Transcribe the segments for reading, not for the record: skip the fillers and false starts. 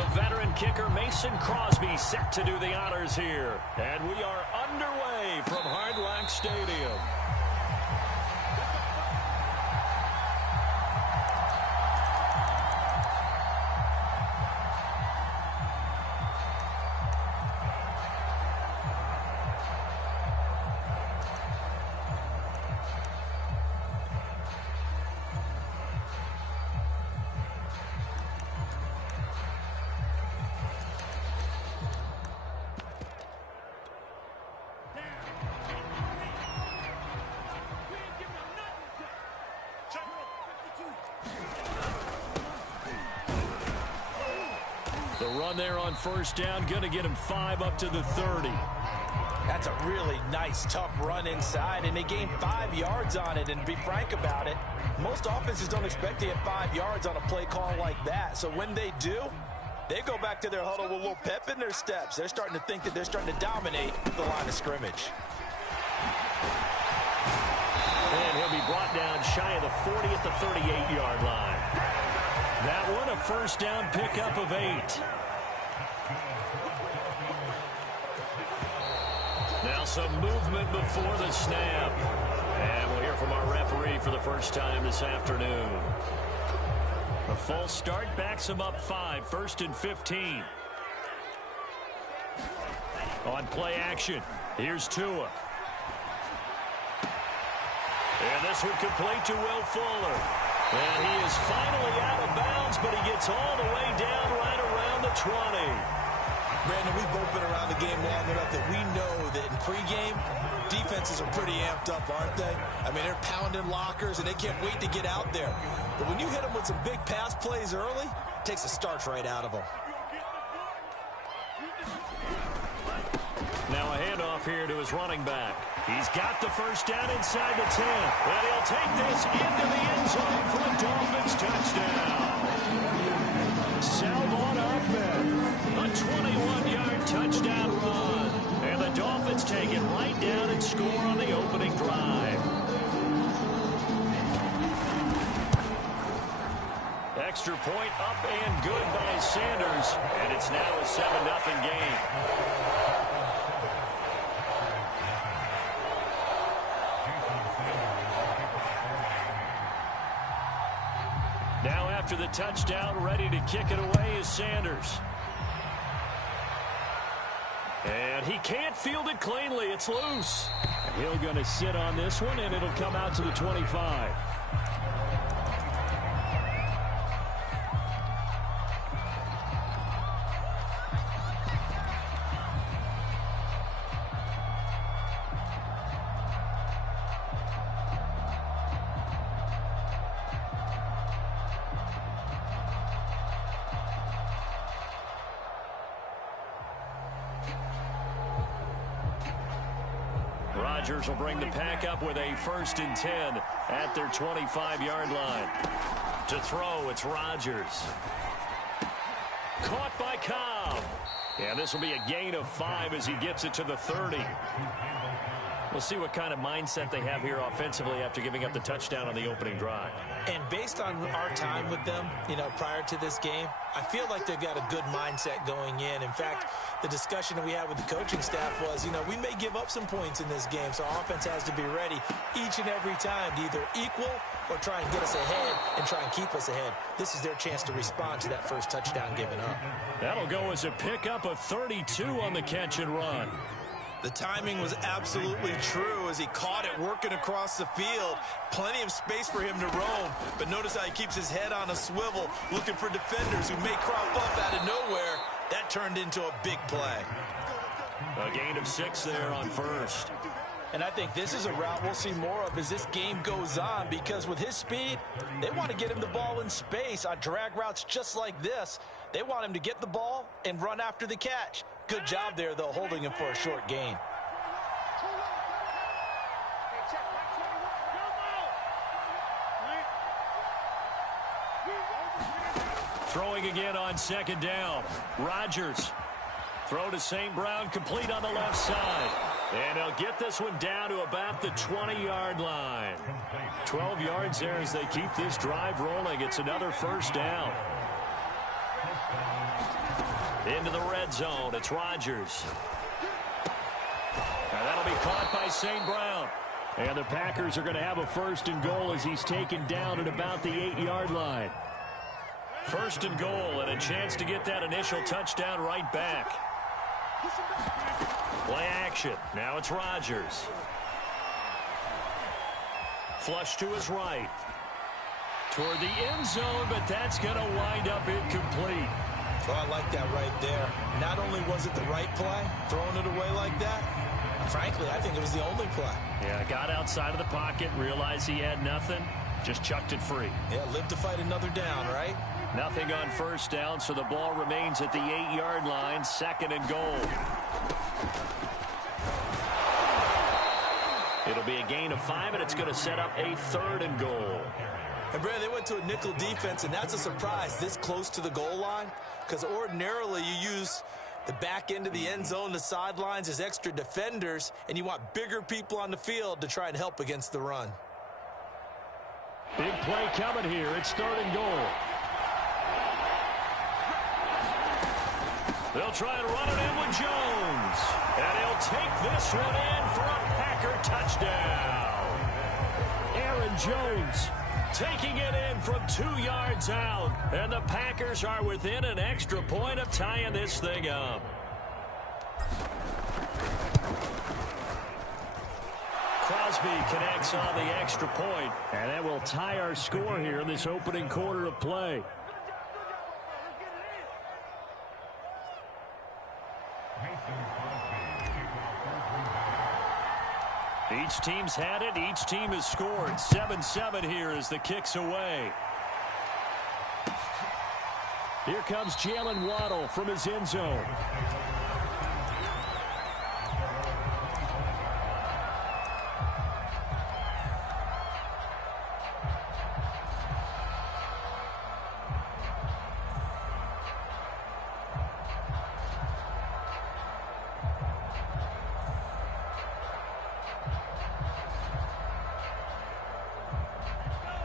The veteran kicker Mason Crosby set to do the honors here. And we are underway from Hard Rock Stadium. The run there on first down, going to get him 5 up to the 30. That's a really nice, tough run inside, and they gained 5 yards on it. And to be frank about it, most offenses don't expect to get 5 yards on a play call like that. So when they do, they go back to their huddle with a little pep in their steps. They're starting to think that they're starting to dominate the line of scrimmage. And he'll be brought down shy of the 40 at the 38-yard line. That one a first down pickup of 8. Now some movement before the snap. And we'll hear from our referee for the first time this afternoon. A false start backs him up 5, 1st and 15. On play action, here's Tua. And this one complete to Will Fuller. And he is finally out of bounds, but he gets all the way down right around the 20. Brandon, we've both been around the game long enough that we know that in pregame, defenses are pretty amped up, aren't they? I mean, they're pounding lockers, and they can't wait to get out there. But when you hit them with some big pass plays early, it takes the starch right out of them. Now a handoff here to his running back. He's got the first down inside the 10. And he'll take this into the end zone for a Dolphins touchdown. Salvon Ahmed, a 21-yard touchdown run. And the Dolphins take it right down and score on the opening drive. Extra point up and good by Sanders. And it's now a 7-0 game. Now after the touchdown, ready to kick it away is Sanders. And he can't field it cleanly. It's loose. And he'll going to sit on this one, and it'll come out to the 25. Rodgers will bring the pack up with a 1st and 10 at their 25-yard line. To throw, it's Rodgers. Caught by Cobb. And this will be a gain of 5 as he gets it to the 30. We'll see what kind of mindset they have here offensively after giving up the touchdown on the opening drive. And based on our time with them, prior to this game, I feel like they've got a good mindset going in. In fact, the discussion that we had with the coaching staff was, we may give up some points in this game, so our offense has to be ready each and every time to either equal or try and get us ahead and try and keep us ahead. This is their chance to respond to that first touchdown given up. That'll go as a pickup of 32 on the catch and run. The timing was absolutely true as he caught it working across the field. Plenty of space for him to roam. But notice how he keeps his head on a swivel, looking for defenders who may crop up out of nowhere. That turned into a big play. A gain of 6 there on first. And I think this is a route we'll see more of as this game goes on, because with his speed, they want to get him the ball in space on drag routes just like this. They want him to get the ball and run after the catch. Good job there, though, holding him for a short gain. Throwing again on 2nd down. Rodgers. Throw to St. Brown, complete on the left side. And he'll get this one down to about the 20-yard line. 12 yards there as they keep this drive rolling. It's another first down. Into the red zone, it's Rodgers. Now that'll be caught by St. Brown. And the Packers are going to have a 1st and goal as he's taken down at about the 8-yard line. 1st and goal, and a chance to get that initial touchdown right back. Play action. Now it's Rodgers. Flush to his right. Toward the end zone, but that's going to wind up incomplete. Oh, I like that right there. Not only was it the right play, throwing it away like that, frankly, I think it was the only play. Yeah, got outside of the pocket, realized he had nothing, just chucked it free. Yeah, live to fight another down, right? Nothing on 1st down, so the ball remains at the 8-yard line, 2nd and goal. It'll be a gain of 5, and it's going to set up a 3rd and goal. And, Brandon, they went to a nickel defense, and that's a surprise this close to the goal line, because ordinarily you use the back end of the end zone, the sidelines as extra defenders, and you want bigger people on the field to try and help against the run. Big play coming here. It's 3rd and goal. They'll try and run it in with Jones. And he'll take this one in for a Packer touchdown. Aaron Jones taking it in from 2 yards out. And the Packers are within an extra point of tying this thing up. Crosby connects on the extra point. And that will tie our score here in this opening quarter of play. Each team's had it. Each team has scored. 7-7 here as the kick's away. Here comes Jalen Waddle from his end zone.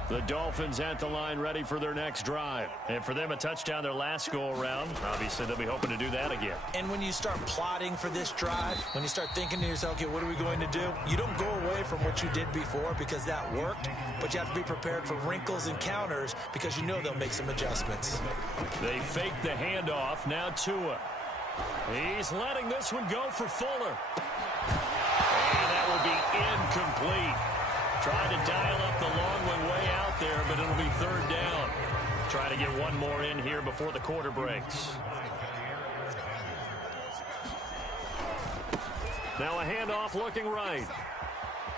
The Dolphins at the line ready for their next drive. And for them, a touchdown their last go-around. Obviously, they'll be hoping to do that again. And when you start plotting for this drive, when you start thinking to yourself, okay, what are we going to do? You don't go away from what you did before because that worked, but you have to be prepared for wrinkles and counters because you know they'll make some adjustments. They fake the handoff. Now Tua. He's letting this one go for Fuller. And that will be incomplete. Trying to dial up the long one way out there, but it'll be 3rd down. Try to get one more in here before the quarter breaks. Now a handoff looking right.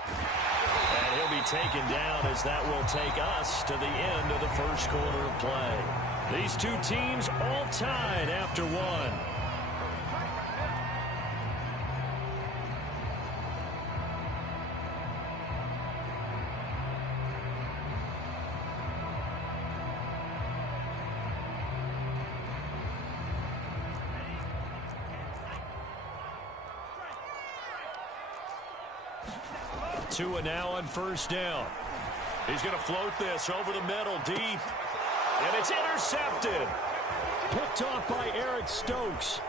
And he'll be taken down as that will take us to the end of the 1st quarter of play. These two teams all tied after one. Tua now on 1st down. He's going to float this over the middle deep. And it's intercepted. Picked off by Eric Stokes.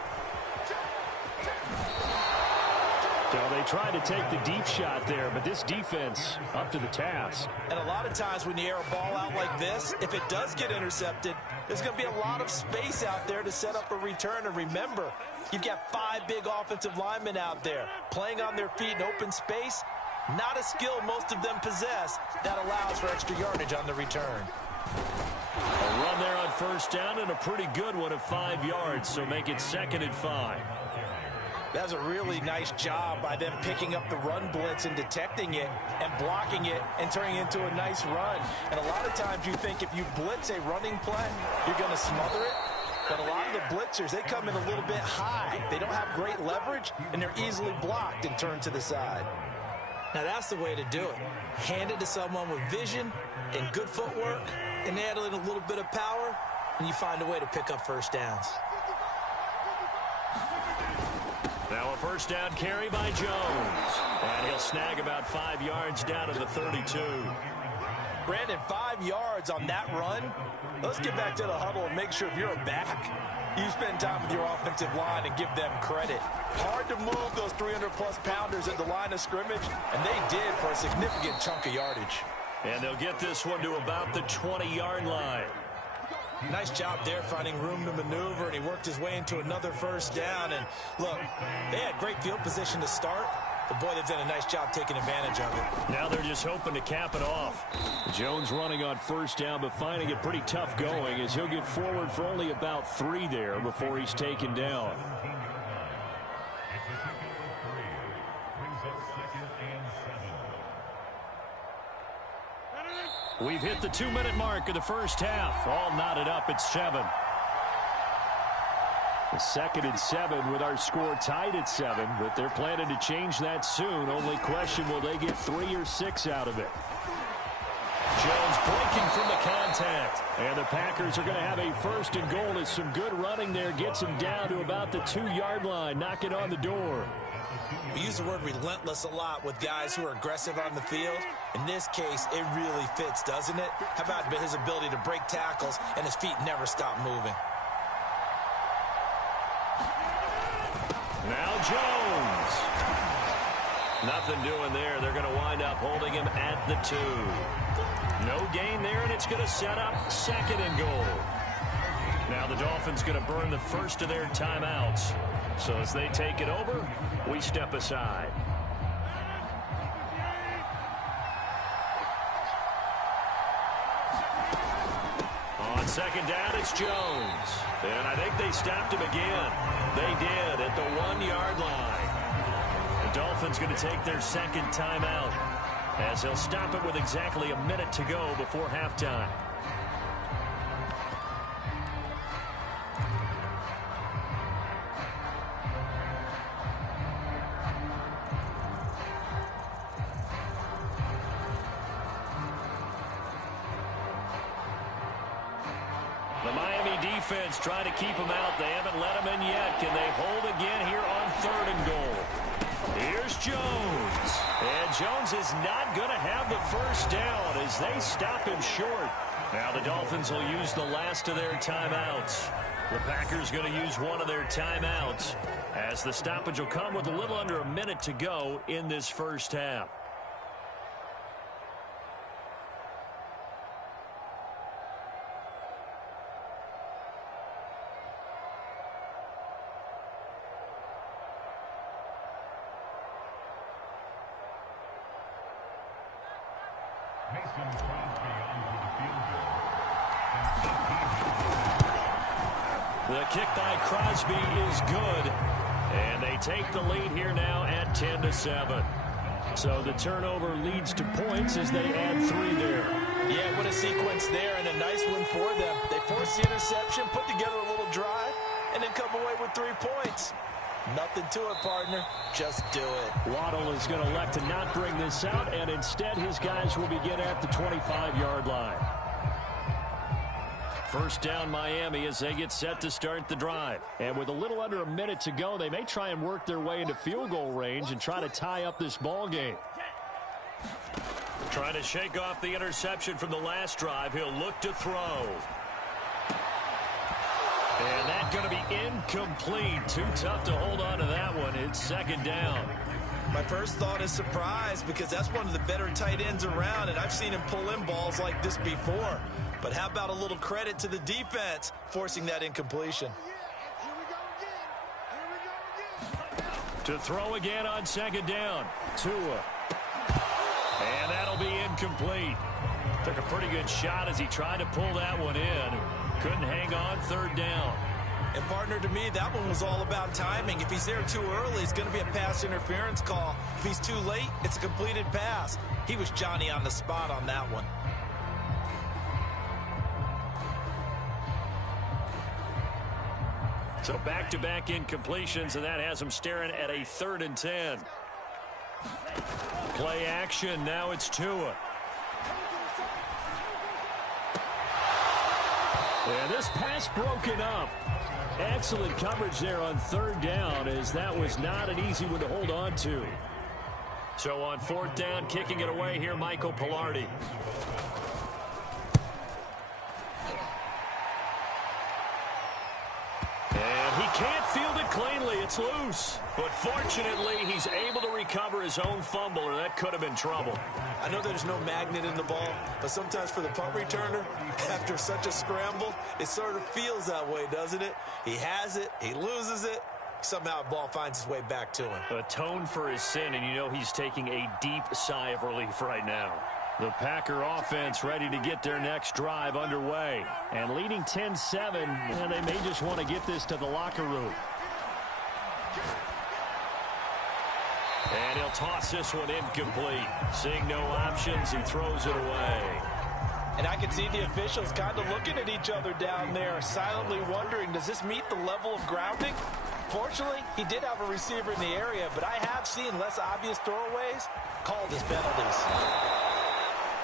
So they tried to take the deep shot there, but this defense up to the task. And a lot of times when you air a ball out like this, if it does get intercepted, there's going to be a lot of space out there to set up a return. And remember, you've got 5 big offensive linemen out there playing on their feet in open space. Not a skill most of them possess that allows for extra yardage on the return. A run there on 1st down and a pretty good one of 5 yards, so make it 2nd and 5. That's a really nice job by them picking up the run blitz and detecting it and blocking it and turning it into a nice run. And a lot of times you think if you blitz a running play, you're going to smother it. But a lot of the blitzers, they come in a little bit high. They don't have great leverage, and they're easily blocked and turned to the side. Now, that's the way to do it. Hand it to someone with vision and good footwork and add in a little bit of power, and you find a way to pick up 1st downs. Now a 1st down carry by Jones. And he'll snag about 5 yards down to the 32. Brandon, 5 5 yards on that run. Let's get back to the huddle and make sure if you're a back, you spend time with your offensive line and give them credit. Hard to move those 300-plus pounders at the line of scrimmage, and they did for a significant chunk of yardage. And they'll get this one to about the 20-yard line. Nice job there finding room to maneuver, and he worked his way into another first down. And look, they had great field position to start, but boy, they've done a nice job taking advantage of it. Now they're just hoping to cap it off. Jones running on first down, but finding it pretty tough going as he'll get forward for only about 3 there before he's taken down. We've hit the 2-minute mark of the first half. All knotted up at 7. The 2nd and 7 with our score tied at 7, but they're planning to change that soon. Only question, will they get 3 or 6 out of it? Jones breaking from the contact. And the Packers are going to have a 1st and goal as some good running there gets him down to about the 2-yard line, knocking on the door. We use the word relentless a lot with guys who are aggressive on the field. In this case, it really fits, doesn't it? How about his ability to break tackles and his feet never stop moving? Now Jones. Nothing doing there. They're going to wind up holding him at the 2. No gain there, and it's going to set up 2nd and goal. Now the Dolphins going to burn the first of their timeouts. So as they take it over, we step aside. On 2nd down, it's Jones. And I think they stopped him again. They did at the 1-yard line. The Dolphins going to take their 2nd timeout as they'll stop it with exactly a minute to go before halftime. The Miami defense trying to keep him out. They haven't let him in yet. Can they hold again here on 3rd and goal? Here's Jones. And Jones is not going to have the first down as they stop him short. Now the Dolphins will use the last of their timeouts. The Packers going to use one of their timeouts as the stoppage will come with a little under a minute to go in this first half. The kick by Crosby is good, and they take the lead here now at 10-7. So the turnover leads to points as they add 3 there. Yeah, what a sequence there, and a nice one for them. They force the interception, put together a little drive, and then come away with 3 points. Nothing to it, partner. Just do it. Waddle is going to elect to not bring this out, and instead his guys will begin at the 25-yard line. First down Miami as they get set to start the drive. And with a little under a minute to go, they may try and work their way into field goal range and try to tie up this ball game. Trying to shake off the interception from the last drive. He'll look to throw. And that's going to be incomplete. Too tough to hold on to that one. It's 2nd down. My first thought is surprise because that's one of the better tight ends around, and I've seen him pull in balls like this before. But how about a little credit to the defense forcing that incompletion? To throw again on 2nd down. Tua. And that'll be incomplete. Took a pretty good shot as he tried to pull that one in. Couldn't hang on 3rd down. And partner, to me, that one was all about timing. If he's there too early, it's going to be a pass interference call. If he's too late, it's a completed pass. He was Johnny on the spot on that one. So back-to-back incompletions, and that has him staring at a 3rd and 10. Play action. Now it's Tua. And this pass broken up. Excellent coverage there on 3rd down, as that was not an easy one to hold on to. So on 4th down, kicking it away here, Michael Pilardi. can't field it cleanly. It's loose. But fortunately, he's able to recover his own fumble, or that could have been trouble. I know there's no magnet in the ball, but sometimes for the punt returner, after such a scramble, it sort of feels that way, doesn't it? He has it, he loses it, somehow the ball finds its way back to him. Atone for his sin, and you know he's taking a deep sigh of relief right now. The Packer offense ready to get their next drive underway. And leading 10-7, and they may just want to get this to the locker room. And he'll toss this one incomplete. Seeing no options, he throws it away. And I can see the officials kind of looking at each other down there, silently wondering, does this meet the level of grounding? Fortunately, he did have a receiver in the area, but I have seen less obvious throwaways called as penalties.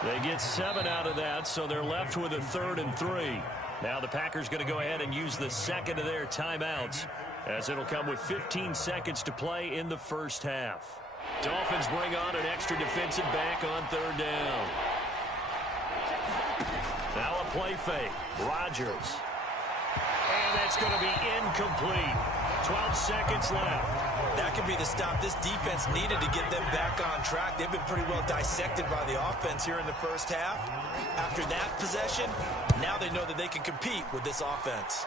They get 7 out of that, so they're left with a 3rd and 3. Now the Packers going to go ahead and use the second of their timeouts, as it'll come with 15 seconds to play in the first half. Dolphins bring on an extra defensive back on 3rd down. Now a play fake. Rodgers. And that's going to be incomplete. 12 seconds left. That could be the stop this defense needed to get them back on track. They've been pretty well dissected by the offense here in the first half. After that possession, now they know that they can compete with this offense.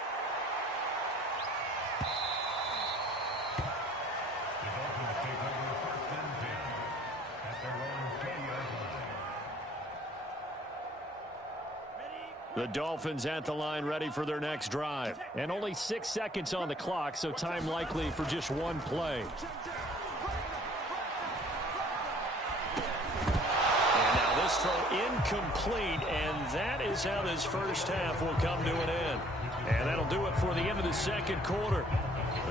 The Dolphins at the line ready for their next drive. And only 6 seconds on the clock, so time likely for just one play. And now this throw incomplete, and that is how this first half will come to an end. And that'll do it for the end of the second quarter.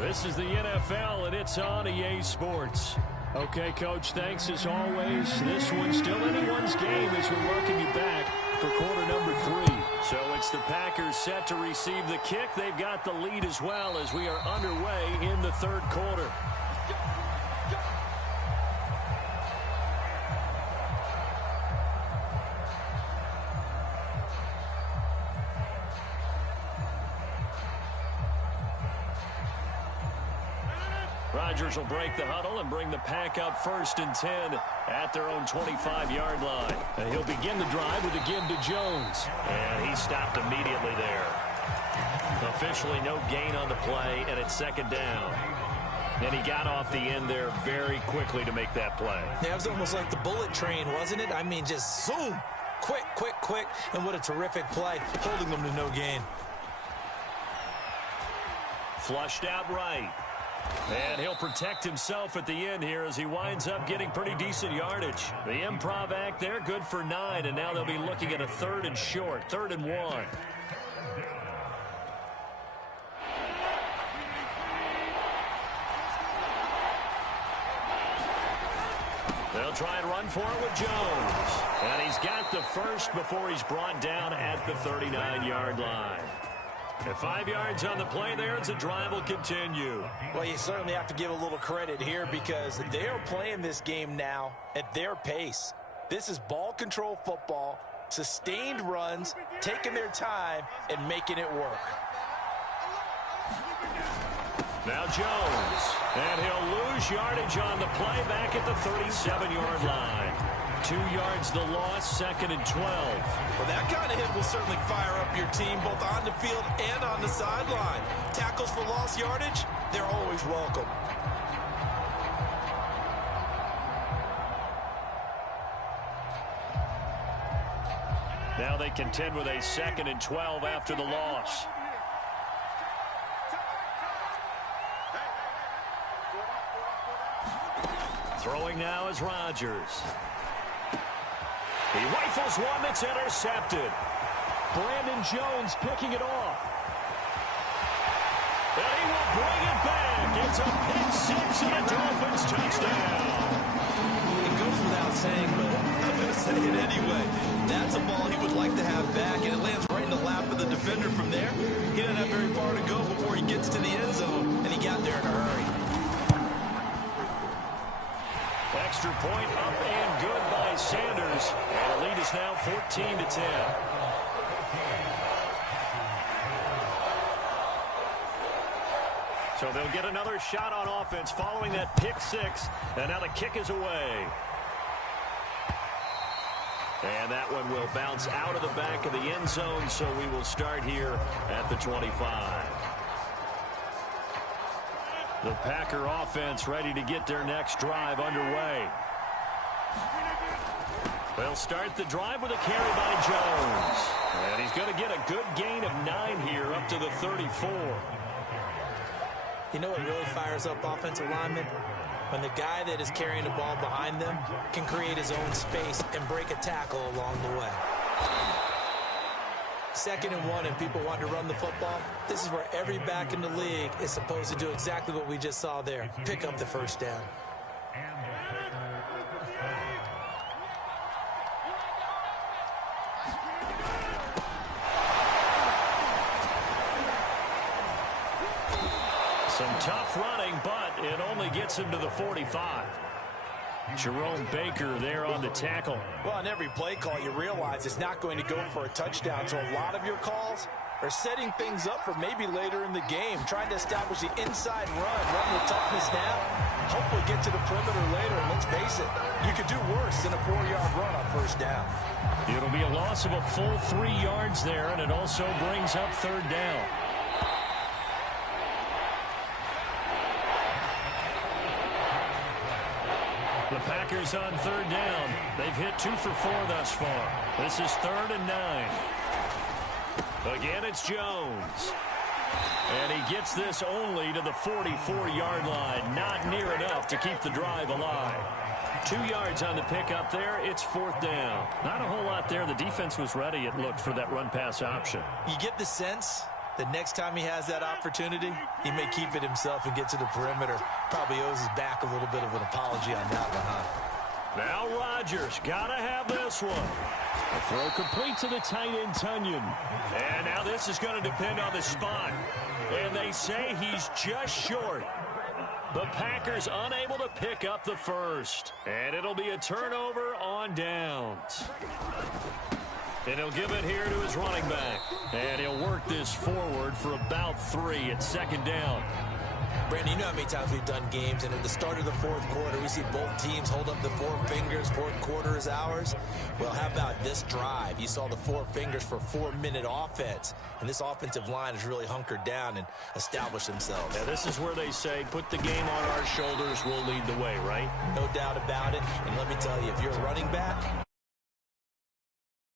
This is the NFL, and it's on EA Sports. Okay, Coach, thanks as always. This one's still anyone's game as we welcome you back for quarter number 3. So it's the Packers set to receive the kick. They've got the lead as well as we are underway in the third quarter. Rodgers will break the huddle and bring the Pack up 1st and 10 at their own 25-yard line. And he'll begin the drive with a give to Jones. And he stopped immediately there. Officially no gain on the play, and it's 2nd down. And he got off the end there very quickly to make that play. Yeah, it was almost like the bullet train, wasn't it? I mean, just zoom. Quick, quick, quick. And what a terrific play, holding them to no gain. Flushed out right. And he'll protect himself at the end here as he winds up getting pretty decent yardage. The improv act there, good for 9, and now they'll be looking at a 3rd and short, 3rd and 1. They'll try and run for it with Jones. And he's got the first before he's brought down at the 39-yard line. At 5 yards on the play there, as the drive will continue. Well, you certainly have to give a little credit here because they are playing this game now at their pace. This is ball control football, sustained runs, taking their time, and making it work. Now Jones, and he'll lose yardage on the play back at the 37-yard line. 2 yards the loss, 2nd and 12. Well, that kind of hit will certainly fire up your team both on the field and on the sideline. Tackles for lost yardage, they're always welcome. Now they contend with a 2nd and 12 after the loss. Throwing now is Rodgers. He rifles one that's intercepted. Brandon Jones picking it off. And he will bring it back. It's a pick 6 and a Dolphins touchdown. It goes without saying, but I'm going to say it anyway. That's a ball he would like to have back, and it lands right in the lap of the defender from there. He doesn't have very far to go before he gets to the end zone, and he got there in a hurry. Extra point up and good by Sanders. And the lead is now 14-10. So they'll get another shot on offense following that pick six. And now the kick is away. And that one will bounce out of the back of the end zone, so we will start here at the 25. The Packer offense ready to get their next drive underway. They'll start the drive with a carry by Jones. And he's going to get a good gain of 9 here up to the 34. You know what really fires up offensive linemen? When the guy that is carrying the ball behind them can create his own space and break a tackle along the way. 2nd and 1 and people want to run the football. This is where every back in the league is supposed to do exactly what we just saw there. Pick up the first down. Some tough running, but it only gets him to the 45. Jerome Baker there on the tackle. Well, on every play call, you realize it's not going to go for a touchdown. So a lot of your calls are setting things up for maybe later in the game, trying to establish the inside run with toughness now. Hopefully get to the perimeter later, and let's face it, you could do worse than a 4-yard run on first down. It'll be a loss of a full 3 yards there, and it also brings up 3rd down. The Packers on 3rd down. They've hit 2 for 4 thus far. This is 3rd and 9. Again, it's Jones. And he gets this only to the 44-yard line. Not near enough to keep the drive alive. 2 yards on the pickup there. It's 4th down. Not a whole lot there. The defense was ready, it looked, for that run-pass option. You get the sense that next time he has that opportunity, he may keep it himself and get to the perimeter. Probably owes his back a little bit of an apology on that one, huh? Now Rodgers got to have this one. A throw complete to the tight end, Tunyon. And now this is going to depend on the spot. And they say he's just short. The Packers unable to pick up the first. And it'll be a turnover on downs. And he'll give it here to his running back. And he'll work this forward for about 3 at 2nd down. Brandon, you know how many times we've done games, and at the start of the 4th quarter, we see both teams hold up the 4 fingers, 4th quarter is ours. Well, how about this drive? You saw the 4 fingers for 4-minute offense, and this offensive line has really hunkered down and established themselves. Now, this is where they say, put the game on our shoulders, we'll lead the way, right? No doubt about it, and let me tell you, if you're a running back,